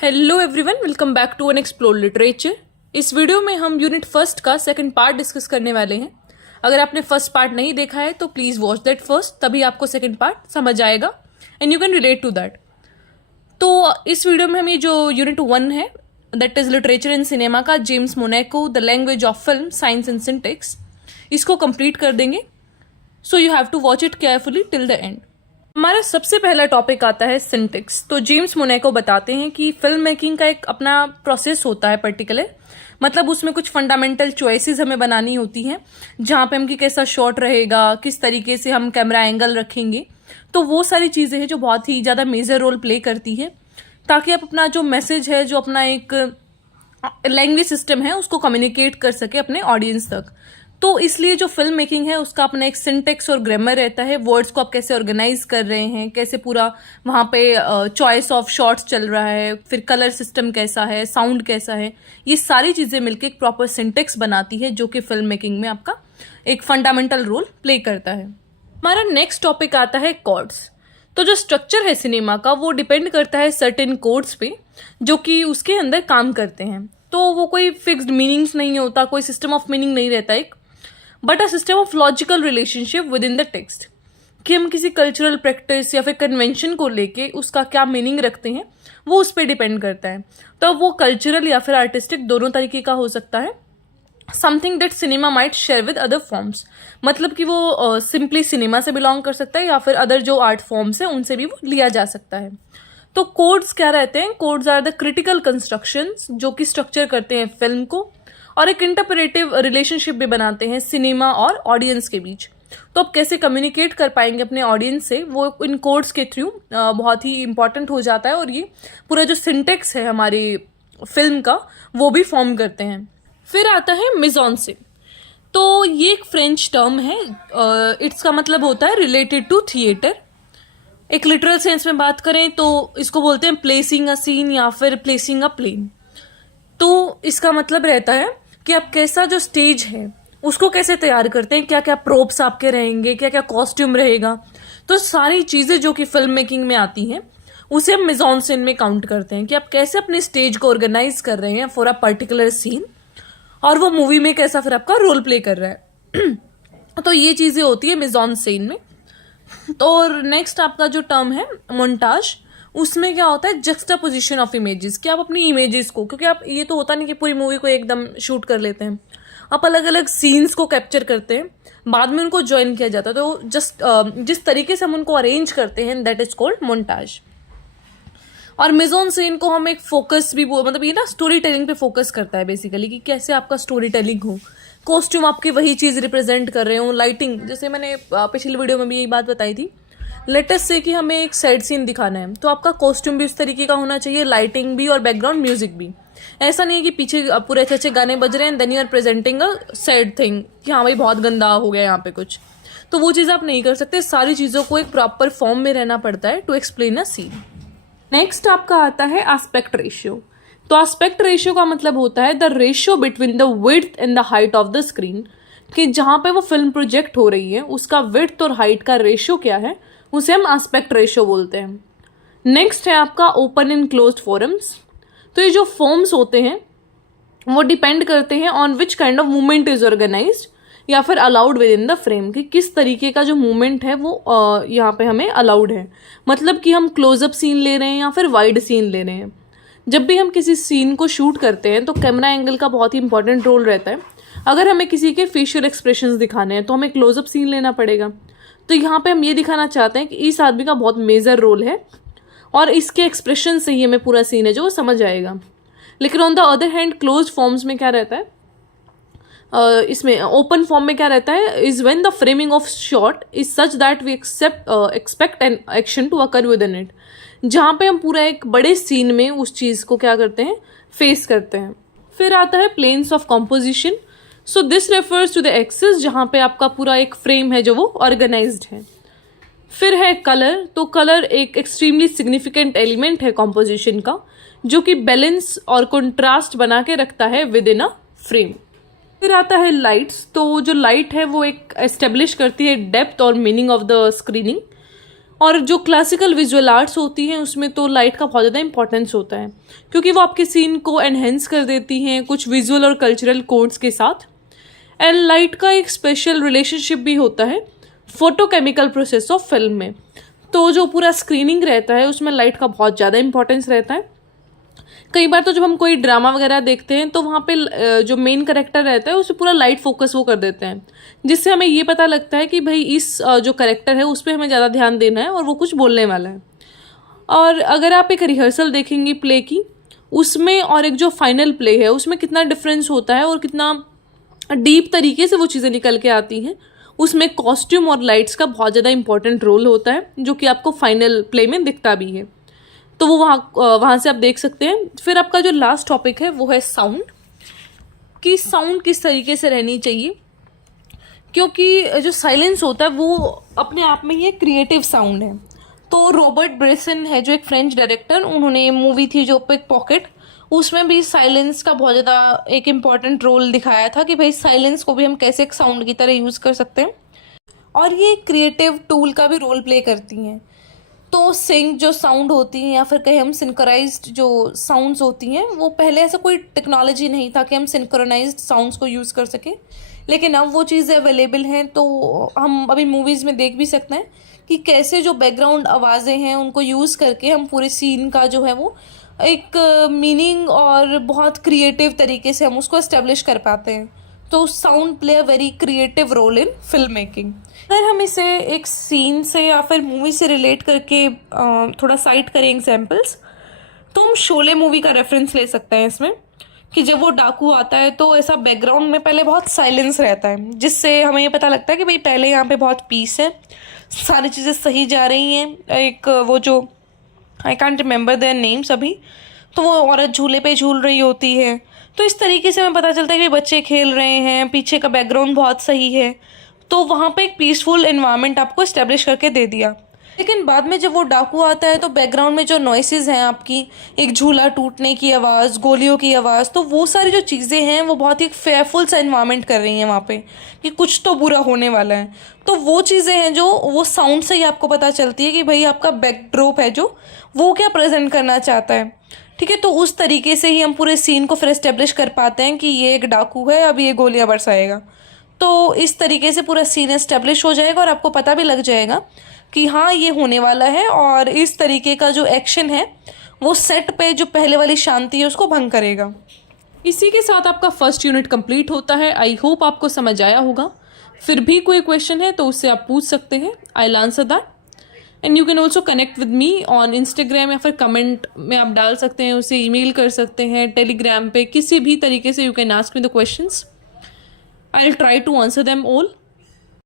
Hello everyone, welcome back to an explore literature. इस video में हम यूनिट फर्स्ट का सेकंड पार्ट डिस्कस करने वाले हैं। अगर आपने फर्स्ट पार्ट नहीं देखा है तो प्लीज वॉच दैट फर्स्ट, तभी आपको सेकंड पार्ट समझ आएगा and you can relate to that. तो इस वीडियो में हम ये जो यूनिट 1 है that is literature in cinema का James Monaco the language of film science and syntax, इसको कंप्लीट कर देंगे। So you have to watch it carefully till the end. हमारा सबसे पहला टॉपिक आता है सिंटेक्स। तो जेम्स मोनेको बताते हैं कि फिल्म मेकिंग का एक अपना प्रोसेस होता है पर्टिकुलर, मतलब उसमें कुछ फंडामेंटल चॉइसेस हमें बनानी होती हैं, जहाँ पे हम कि कैसा शॉट रहेगा, किस तरीके से हम कैमरा एंगल रखेंगे। तो वो सारी चीज़ें हैं जो बहुत ही ज़्यादा मेजर रोल प्ले करती है, ताकि आप अपना जो मैसेज है, जो अपना एक लैंग्वेज सिस्टम है, उसको कम्युनिकेट कर सके अपने ऑडियंस तक। तो इसलिए जो फिल्म मेकिंग है उसका अपना एक सिंटेक्स और ग्रामर रहता है। वर्ड्स को आप कैसे ऑर्गेनाइज कर रहे हैं, कैसे पूरा वहाँ पे चॉइस ऑफ शॉट्स चल रहा है, फिर कलर सिस्टम कैसा है, साउंड कैसा है, ये सारी चीज़ें मिलकर एक प्रॉपर सिंटेक्स बनाती है, जो कि फिल्म मेकिंग में आपका एक फंडामेंटल रोल प्ले करता है। हमारा नेक्स्ट टॉपिक आता है कॉर्ड्स। तो जो स्ट्रक्चर है सिनेमा का वो डिपेंड करता है सर्टेन कोड्स पे, जो कि उसके अंदर काम करते हैं। तो वो कोई फिक्स्ड मीनिंग्स नहीं होता, कोई सिस्टम ऑफ मीनिंग नहीं रहता एक, but a system of logical relationship with in the text, कि हम किसी कल्चरल प्रैक्टिस या फिर कन्वेंशन को लेके उसका क्या मीनिंग रखते हैं वो उस पर डिपेंड करता है। तो वो कल्चरल या फिर आर्टिस्टिक दोनों तरीके का हो सकता है। Something that cinema might share with other forms, मतलब कि वो सिंपली सिनेमा से बिलोंग कर सकता है या फिर अदर जो आर्ट फॉर्म्स है उनसे भी वो लिया जा सकता है। तो कोड्स क्या रहते हैं? Codes are the critical constructions जो कि स्ट्रक्चर करते हैं फिल्म को, और एक इंटरप्रेटिव रिलेशनशिप भी बनाते हैं सिनेमा और ऑडियंस के बीच। तो आप कैसे कम्युनिकेट कर पाएंगे अपने ऑडियंस से, वो इन कोड्स के थ्रू बहुत ही इंपॉर्टेंट हो जाता है, और ये पूरा जो सिंटेक्स है हमारी फिल्म का वो भी फॉर्म करते हैं। फिर आता है मिज़-एन-सीन। तो ये एक फ्रेंच टर्म है, इट्स का मतलब होता है रिलेटेड टू थिएटर। एक लिटरल सेंस में बात करें तो इसको बोलते हैं प्लेसिंग अ सीन या फिर प्लेसिंग अ प्लेन। तो इसका मतलब रहता है कि आप कैसा जो स्टेज है उसको कैसे तैयार करते हैं, क्या क्या प्रोप्स आपके रहेंगे, क्या क्या कॉस्ट्यूम रहेगा। तो सारी चीज़ें जो कि फिल्म मेकिंग में आती हैं उसे हम मिज़-एन-सीन में काउंट करते हैं, कि आप कैसे अपने स्टेज को ऑर्गेनाइज कर रहे हैं फॉर अ पर्टिकुलर सीन, और वो मूवी में कैसा फिर आपका रोल प्ले कर रहा है। तो ये चीज़ें होती है मिज़-एन-सीन में। तो और नेक्स्ट आपका जो टर्म है मोन्टाज, उसमें क्या होता है जक्स्टापोजिशन ऑफ इमेजेस, कि आप अपनी इमेजेस को, क्योंकि आप ये तो होता नहीं कि पूरी मूवी को एकदम शूट कर लेते हैं, आप अलग अलग सीन्स को कैप्चर करते हैं, बाद में उनको ज्वाइन किया जाता है। तो जस्ट जिस तरीके से हम उनको अरेंज करते हैं दैट इज कॉल्ड मोन्टाज। और मिज़-एन-सीन को हम एक फोकस भी मतलब ये ना स्टोरी टेलिंग पे फोकस करता है बेसिकली, कि कैसे आपका स्टोरी टेलिंग हो, कॉस्ट्यूम आपकी वही चीज़ रिप्रेजेंट कर रहे हो, लाइटिंग, जैसे मैंने पिछली वीडियो में भी यही बात बताई थी। लेटेस्ट से कि हमें एक सैड सीन दिखाना है तो आपका कॉस्ट्यूम भी उस तरीके का होना चाहिए, लाइटिंग भी और बैकग्राउंड म्यूजिक भी। ऐसा नहीं है कि पीछे पूरे अच्छे अच्छे गाने बज रहे हैं then you are presenting a sad thing, कि हाँ भाई बहुत गंदा हो गया यहाँ पे कुछ, तो वो चीज़ आप नहीं कर सकते। सारी चीज़ों को एक प्रॉपर फॉर्म में रहना पड़ता है to explain a scene. Next आपका आता है एस्पेक्ट रेशियो। तो एस्पेक्ट रेशियो का मतलब होता है the ratio between the width and the height of the screen, कि जहाँ पे वो फिल्म प्रोजेक्ट हो रही है उसका विड्थ और हाइट का रेशियो क्या है, उसे हम एस्पेक्ट रेशियो बोलते हैं। नेक्स्ट है आपका ओपन एंड क्लोज्ड फोरम्स। तो ये जो फॉर्म्स होते हैं वो डिपेंड करते हैं on which kind of movement is organized या फिर allowed within the frame, कि किस तरीके का जो मूवमेंट है वो यहाँ पे हमें अलाउड है। मतलब कि हम क्लोजअप सीन ले रहे हैं या फिर वाइड सीन ले रहे हैं। जब भी हम किसी सीन को शूट करते हैं तो कैमरा एंगल का बहुत ही इंपॉर्टेंट रोल रहता है। अगर हमें किसी के फेशियल एक्सप्रेशंस दिखाने हैं तो हमें क्लोजअप सीन लेना पड़ेगा। तो यहाँ पे हम ये दिखाना चाहते हैं कि इस आदमी का बहुत मेजर रोल है और इसके एक्सप्रेशन से ही हमें पूरा सीन है जो वो समझ आएगा। लेकिन on the other hand close forms में क्या रहता है, इसमें ओपन फॉर्म में क्या रहता है, is when the framing of shot is such that we expect an action to occur within it, जहाँ पे हम पूरा एक बड़े सीन में उस चीज़ को क्या करते हैं, फेस करते हैं। फिर आता है planes of composition. So this refers to the axis, जहाँ पे आपका पूरा एक फ्रेम है जो वो ऑर्गेनाइज्ड है। फिर है कलर। तो कलर एक एक्सट्रीमली सिग्निफिकेंट एलिमेंट है कॉम्पोजिशन का, जो कि बैलेंस और कंट्रास्ट बना के रखता है विद इन अ फ्रेम। फिर आता है लाइट्स। तो जो लाइट है वो एक एस्टेब्लिश करती है डेप्थ और मीनिंग ऑफ द स्क्रीनिंग, और जो क्लासिकल विजुअल आर्ट्स होती हैं उसमें तो लाइट का बहुत ज़्यादा इंपॉर्टेंस होता है, क्योंकि वो आपके सीन को एनहेंस कर देती हैं कुछ विजुअल और कल्चरल कोड्स के साथ। एंड लाइट का एक स्पेशल रिलेशनशिप भी होता है फोटोकेमिकल प्रोसेस ऑफ फिल्म में। तो जो पूरा स्क्रीनिंग रहता है उसमें लाइट का बहुत ज़्यादा इंपॉर्टेंस रहता है। कई बार तो जब हम कोई ड्रामा वगैरह देखते हैं तो वहाँ पे जो मेन करेक्टर रहता है उसे पूरा लाइट फोकस वो कर देते हैं, जिससे हमें ये पता लगता है कि भाई इस जो करेक्टर है उस पर हमें ज़्यादा ध्यान देना है और वो कुछ बोलने वाला है। और अगर आप एक रिहर्सल देखेंगी प्ले की, उसमें और एक जो फाइनल प्ले है उसमें कितना डिफरेंस होता है और कितना डीप तरीके से वो चीज़ें निकल के आती हैं। उसमें कॉस्ट्यूम और लाइट्स का बहुत ज़्यादा इंपॉर्टेंट रोल होता है, जो कि आपको फाइनल प्ले में दिखता भी है। तो वो वहाँ से आप देख सकते हैं। फिर आपका जो लास्ट टॉपिक है वो है साउंड, कि साउंड किस तरीके से रहनी चाहिए, क्योंकि जो साइलेंस होता है वो अपने आप में ही एक क्रिएटिव साउंड है। तो रॉबर्ट ब्रेसन है जो एक फ्रेंच डायरेक्टर, उन्होंने मूवी थी जो पिक पॉकेट, उसमें भी साइलेंस का बहुत ज़्यादा एक इम्पॉर्टेंट रोल दिखाया था कि भाई साइलेंस को भी हम कैसे एक साउंड की तरह यूज़ कर सकते हैं, और ये क्रिएटिव टूल का भी रोल प्ले करती हैं। तो सिंक जो साउंड होती हैं या फिर कहीं हम सिंक्रोनाइज्ड जो साउंड्स होती हैं, वो पहले ऐसा कोई टेक्नोलॉजी नहीं था कि हम सिंक्रोनाइज्ड साउंड्स को यूज़ कर सकें, लेकिन अब वो चीज़ें अवेलेबल हैं। तो हम अभी मूवीज़ में देख भी सकते हैं कि कैसे जो बैकग्राउंड आवाज़ें हैं उनको यूज़ करके हम पूरे सीन का जो है वो एक मीनिंग और बहुत क्रिएटिव तरीके से हम उसको इस्टेब्लिश कर पाते हैं। तो sound play a very creative role in film making. अगर हम इसे एक सीन से या फिर मूवी से रिलेट करके थोड़ा साइट करें एग्जाम्पल्स, तो हम शोले मूवी का रेफरेंस ले सकते हैं इसमें, कि जब वो डाकू आता है तो ऐसा बैकग्राउंड में पहले बहुत साइलेंस रहता है, जिससे हमें ये पता लगता है कि भाई पहले यहाँ पे बहुत पीस है, सारी चीज़ें सही जा रही हैं। एक वो जो I can't remember their names अभी, तो वो औरत झूले पे झूल रही होती है, तो इस तरीके से हमें पता चलता है कि बच्चे खेल रहे हैं, पीछे का बैकग्राउंड बहुत सही है। तो वहाँ पे एक पीसफुल एनवायरनमेंट आपको इस्टेब्लिश करके दे दिया। लेकिन बाद में जब वो डाकू आता है तो बैकग्राउंड में जो नॉइसेस हैं आपकी, एक झूला टूटने की आवाज़, गोलियों की आवाज़, तो वो सारी जो चीज़ें हैं वो बहुत ही फेयरफुल सा एनवायरनमेंट कर रही हैं वहाँ पे कि कुछ तो बुरा होने वाला है। तो वो चीज़ें हैं जो वो साउंड से ही आपको पता चलती है कि भाई आपका बैकड्रॉप है जो वो क्या प्रेजेंट करना चाहता है। ठीक है, तो उस तरीके से ही हम पूरे सीन को फिर इस्टेब्लिश कर पाते हैं कि ये एक डाकू है, अब ये गोलियां बरसाएगा। तो इस तरीके से पूरा सीन इस्टेब्लिश हो जाएगा और आपको पता भी लग जाएगा कि हाँ ये होने वाला है, और इस तरीके का जो एक्शन है वो सेट पे जो पहले वाली शांति है उसको भंग करेगा। इसी के साथ आपका फर्स्ट यूनिट कंप्लीट होता है। आई होप आपको समझ आया होगा। फिर भी कोई क्वेश्चन है तो उससे आप पूछ सकते हैं, I will answer that. And you can also connect with me on Instagram, या फिर कमेंट में आप डाल सकते हैं, उसे ईमेल कर सकते हैं, टेलीग्राम पे, किसी भी तरीके से you can ask me the questions. I will try to answer them all.